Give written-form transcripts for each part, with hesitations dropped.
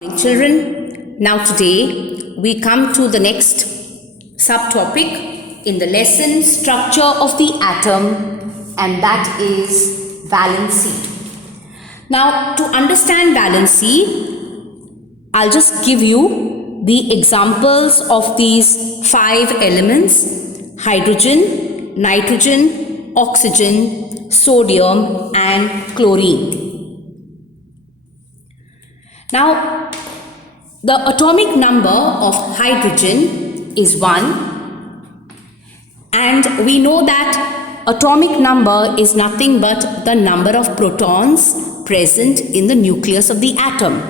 Children, now today we come to the next subtopic in the lesson, structure of the atom, and that is valency. Now, to understand valency, I'll just give you the examples of these 5 elements: hydrogen, nitrogen, oxygen, sodium, and chlorine. Now, the atomic number of hydrogen is 1, and we know that atomic number is nothing but the number of protons present in the nucleus of the atom.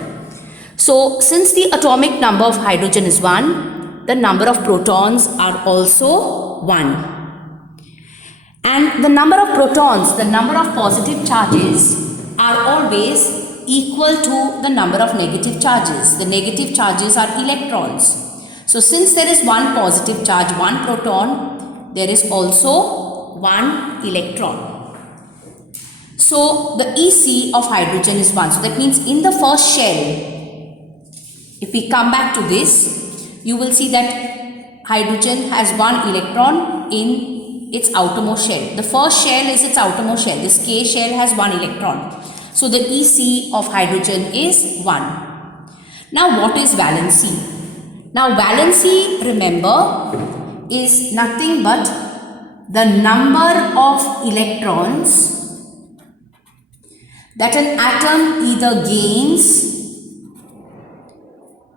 So, since the atomic number of hydrogen is 1, the number of protons are also 1. And the number of protons, the number of positive charges, are always equal to the number of negative charges. The negative charges are electrons. So since there is one positive charge, one proton, there is also one electron. So the EC of hydrogen is 1. So that means in the first shell, if we come back to this, you will see that hydrogen has one electron in its outermost shell. The first shell is its outermost shell. This K shell has one electron. So the EC of hydrogen is 1. Now what is valency? Now valency, remember, is nothing but the number of electrons that an atom either gains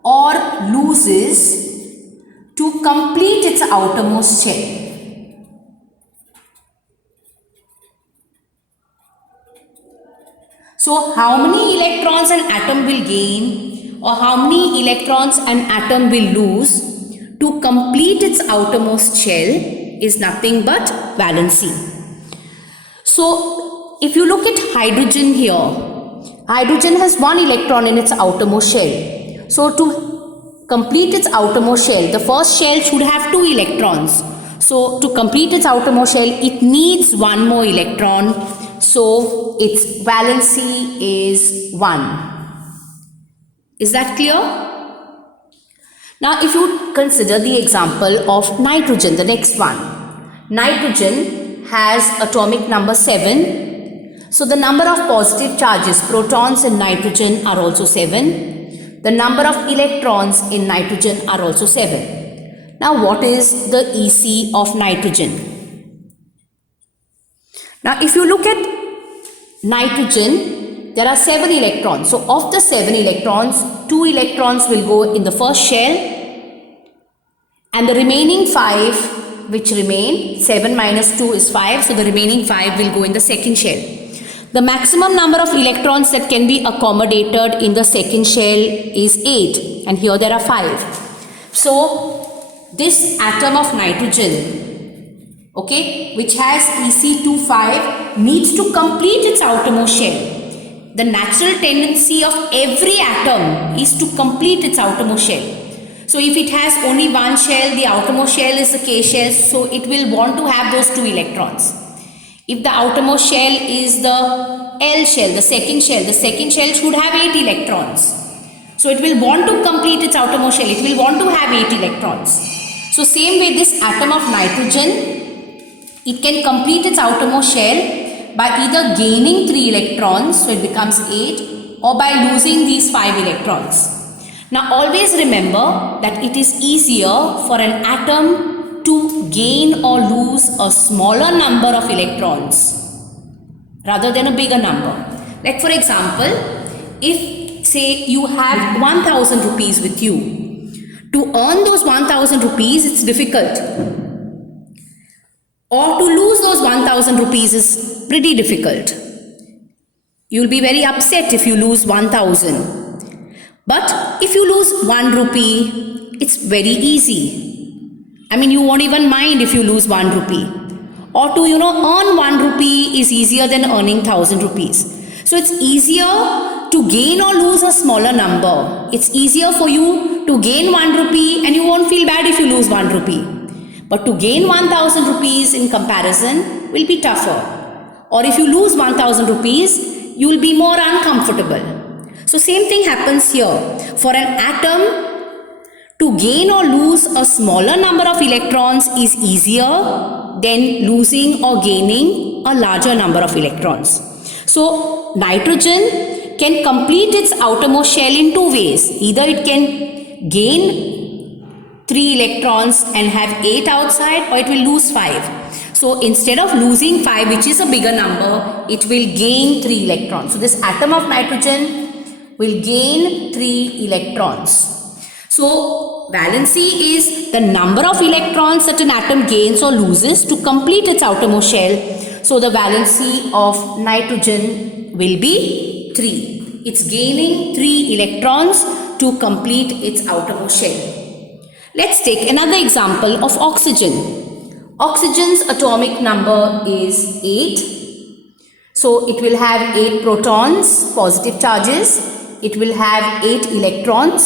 or loses to complete its outermost shell. So how many electrons an atom will gain or how many electrons an atom will lose to complete its outermost shell is nothing but valency. So if you look at hydrogen here, hydrogen has one electron in its outermost shell. So to complete its outermost shell, the first shell should have 2 electrons. So to complete its outermost shell, it needs one more electron. So its valency is 1. Is that clear? Now if you consider the example of nitrogen, the next one. Nitrogen has atomic number 7. So the number of positive charges, protons in nitrogen are also 7. The number of electrons in nitrogen are also 7. Now what is the EC of nitrogen? Now if you look at nitrogen, there are 7 electrons. So of the 7 electrons, 2 electrons will go in the first shell and the remaining 5 which remain, 7 minus 2 is 5, so the remaining 5 will go in the second shell. The maximum number of electrons that can be accommodated in the second shell is 8, and here there are 5. So this atom of nitrogen, okay, which has EC25, needs to complete its outermost shell. The natural tendency of every atom is to complete its outermost shell. So if it has only one shell, the outermost shell is the K shell, so it will want to have those 2 electrons. If the outermost shell is the L shell, the second shell should have 8 electrons. So it will want to complete its outermost shell, it will want to have 8 electrons. So same way, this atom of nitrogen, it can complete its outermost shell by either gaining 3 electrons, so it becomes 8, or by losing these 5 electrons. Now always remember that it is easier for an atom to gain or lose a smaller number of electrons rather than a bigger number. Like for example, if say you have 1000 rupees with you, to earn those 1000 rupees it's difficult. Or to lose those 1000 rupees is pretty difficult. You'll be very upset if you lose 1000. But if you lose 1 rupee, it's very easy. I mean, you won't even mind if you lose 1 rupee. Or to, earn 1 rupee is easier than earning 1000 rupees. So it's easier to gain or lose a smaller number. It's easier for you to gain 1 rupee and you won't feel bad if you lose 1 rupee. But to gain 1000 rupees in comparison will be tougher. Or if you lose 1000 rupees, you will be more uncomfortable. So same thing happens here. For an atom, to gain or lose a smaller number of electrons is easier than losing or gaining a larger number of electrons. So nitrogen can complete its outermost shell in two ways. Either it can gain 3 electrons and have 8 outside, or it will lose 5. So instead of losing 5, which is a bigger number, it will gain 3 electrons. So this atom of nitrogen will gain 3 electrons. So valency is the number of electrons that an atom gains or loses to complete its outermost shell. So the valency of nitrogen will be 3. It's gaining 3 electrons to complete its outermost shell. Let's take another example of oxygen. Oxygen's atomic number is 8. So it will have 8 protons, positive charges. It will have 8 electrons.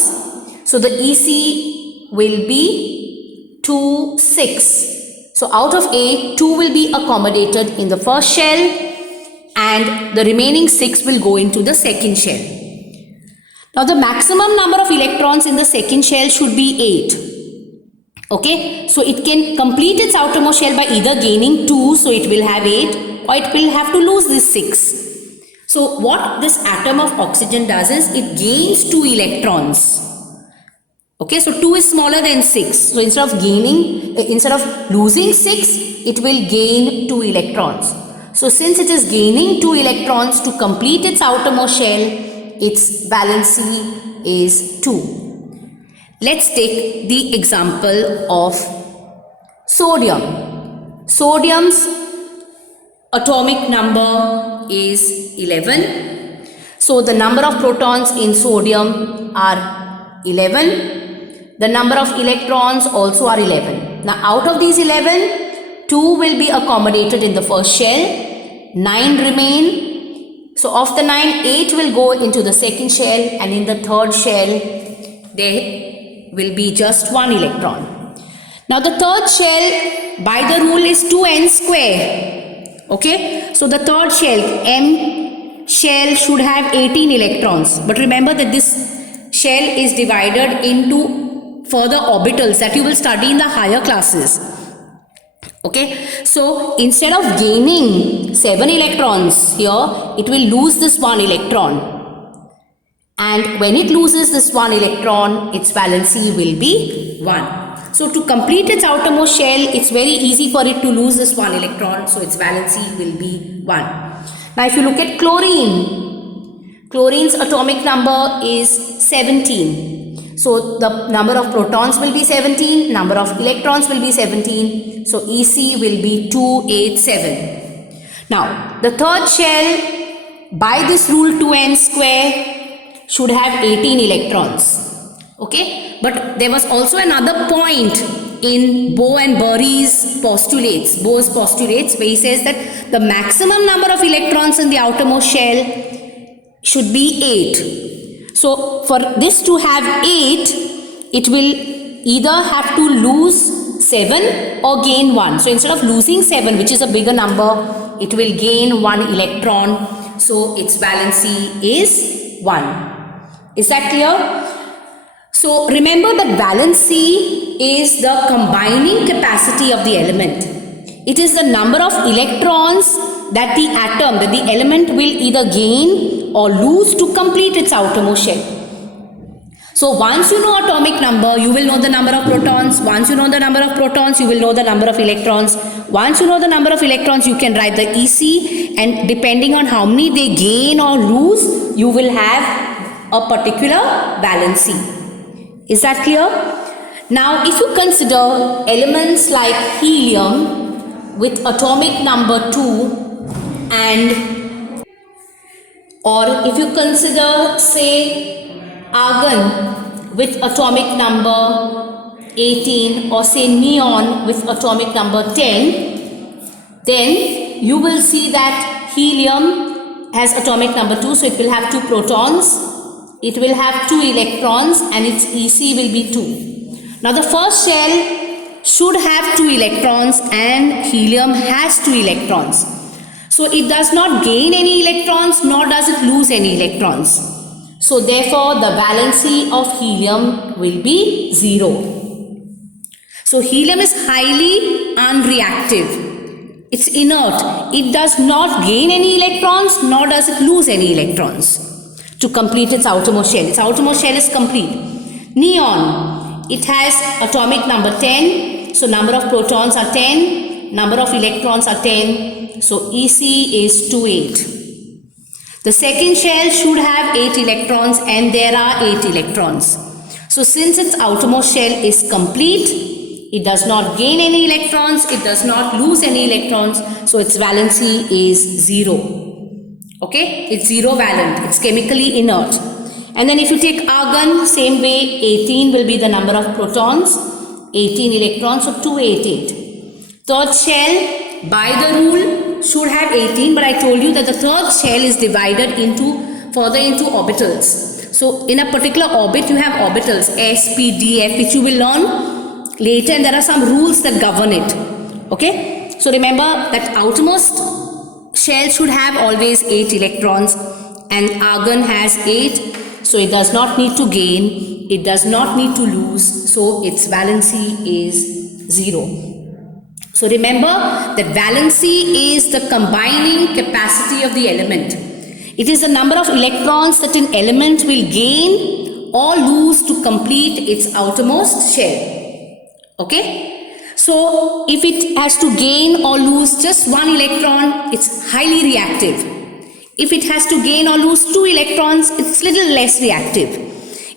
So the EC will be 2, 6. So out of 8, 2 will be accommodated in the first shell and the remaining 6 will go into the second shell. Now the maximum number of electrons in the second shell should be 8. Okay, so it can complete its outermost shell by either gaining 2, so it will have 8, or it will have to lose this 6. So what this atom of oxygen does is it gains 2 electrons. Okay, so 2 is smaller than 6. So instead of losing 6, it will gain 2 electrons. So since it is gaining 2 electrons to complete its outermost shell, its valency is 2. Let's take the example of sodium. Sodium's atomic number is 11. So the number of protons in sodium are 11. The number of electrons also are 11. Now out of these 11, 2 will be accommodated in the first shell. 9 remain. So of the 9, 8 will go into the second shell, and in the third shell, there will be just 1 electron. Now the third shell by the rule is 2n square. Okay, so the third shell, M shell, should have 18 electrons. But remember that this shell is divided into further orbitals that you will study in the higher classes. Okay, so instead of gaining 7 electrons here, it will lose this 1 electron. And when it loses this 1 electron, its valency will be 1. So to complete its outermost shell, it's very easy for it to lose this 1 electron. So its valency will be 1. Now if you look at chlorine, chlorine's atomic number is 17. So the number of protons will be 17, number of electrons will be 17. So EC will be 287. Now the third shell by this rule 2n square should have 18 electrons. Okay, but there was also another point in Bohr and Bury's postulates, Bohr's postulates, where he says that the maximum number of electrons in the outermost shell should be 8. So for this to have 8, it will either have to lose 7 or gain 1. So instead of losing 7, which is a bigger number, it will gain 1 electron. So its valency is 1. Is that clear? So remember that valency is the combining capacity of the element. It is the number of electrons that the atom, that the element will either gain or lose to complete its outermost shell. So once you know atomic number, you will know the number of protons. Once you know the number of protons, you will know the number of electrons. Once you know the number of electrons, you can write the EC, and depending on how many they gain or lose, you will have a particular valency. Is that clear? Now if you consider elements like helium with atomic number 2, and or if you consider say argon with atomic number 18, or say neon with atomic number 10, then you will see that helium has atomic number 2, so it will have 2 protons. It will have 2 electrons and its EC will be 2. Now the first shell should have 2 electrons and helium has 2 electrons. So it does not gain any electrons nor does it lose any electrons. So therefore the valency of helium will be 0. So helium is highly unreactive. It's inert. It does not gain any electrons, nor does it lose any electrons to complete its outermost shell. Its outermost shell is complete. Neon, it has atomic number 10. So number of protons are 10, number of electrons are 10. So EC is 28. The second shell should have 8 electrons and there are 8 electrons. So since its outermost shell is complete, it does not gain any electrons, it does not lose any electrons, so its valency is 0. Okay, it's 0 valent, it's chemically inert. And then if you take argon, same way, 18 will be the number of protons, 18 electrons, so 288. Third shell, by the rule, should have 18, but I told you that the third shell is divided further into orbitals. So in a particular orbit, you have orbitals, S, P, D, F, which you will learn later, and there are some rules that govern it. Okay, so remember that outermost shell should have always 8 electrons and argon has 8, so it does not need to gain, it does not need to lose, so its valency is 0. So remember that valency is the combining capacity of the element. It is the number of electrons that an element will gain or lose to complete its outermost shell. Okay, so if it has to gain or lose just 1 electron, it's highly reactive. If it has to gain or lose 2 electrons, it's little less reactive.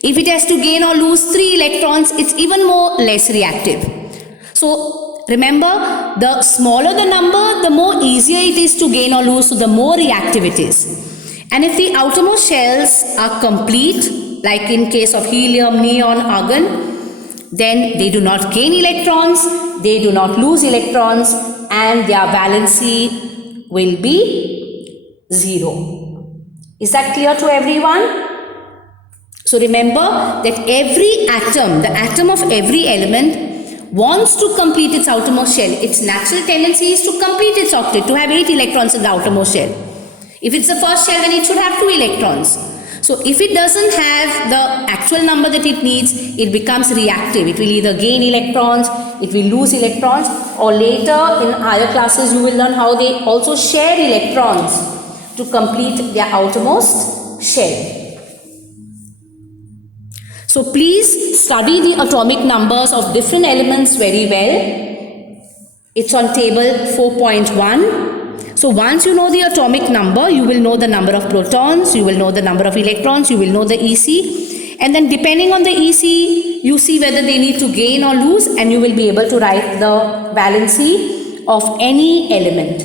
If it has to gain or lose 3 electrons, it's even more less reactive. So remember, the smaller the number, the more easier it is to gain or lose, so the more reactive it is. And if the outermost shells are complete, like in case of helium, neon, argon, then they do not gain electrons, they do not lose electrons, and their valency will be 0. Is that clear to everyone? So remember that every atom, the atom of every element, wants to complete its outermost shell. Its natural tendency is to complete its octet, to have 8 electrons in the outermost shell. If it's the first shell, then it should have 2 electrons. So if it doesn't have the actual number that it needs, it becomes reactive. It will either gain electrons, it will lose electrons, or later in higher classes you will learn how they also share electrons to complete their outermost shell. So please study the atomic numbers of different elements very well. It's on table 4.1. So once you know the atomic number, you will know the number of protons, you will know the number of electrons, you will know the EC, and then depending on the EC, you see whether they need to gain or lose, and you will be able to write the valency of any element.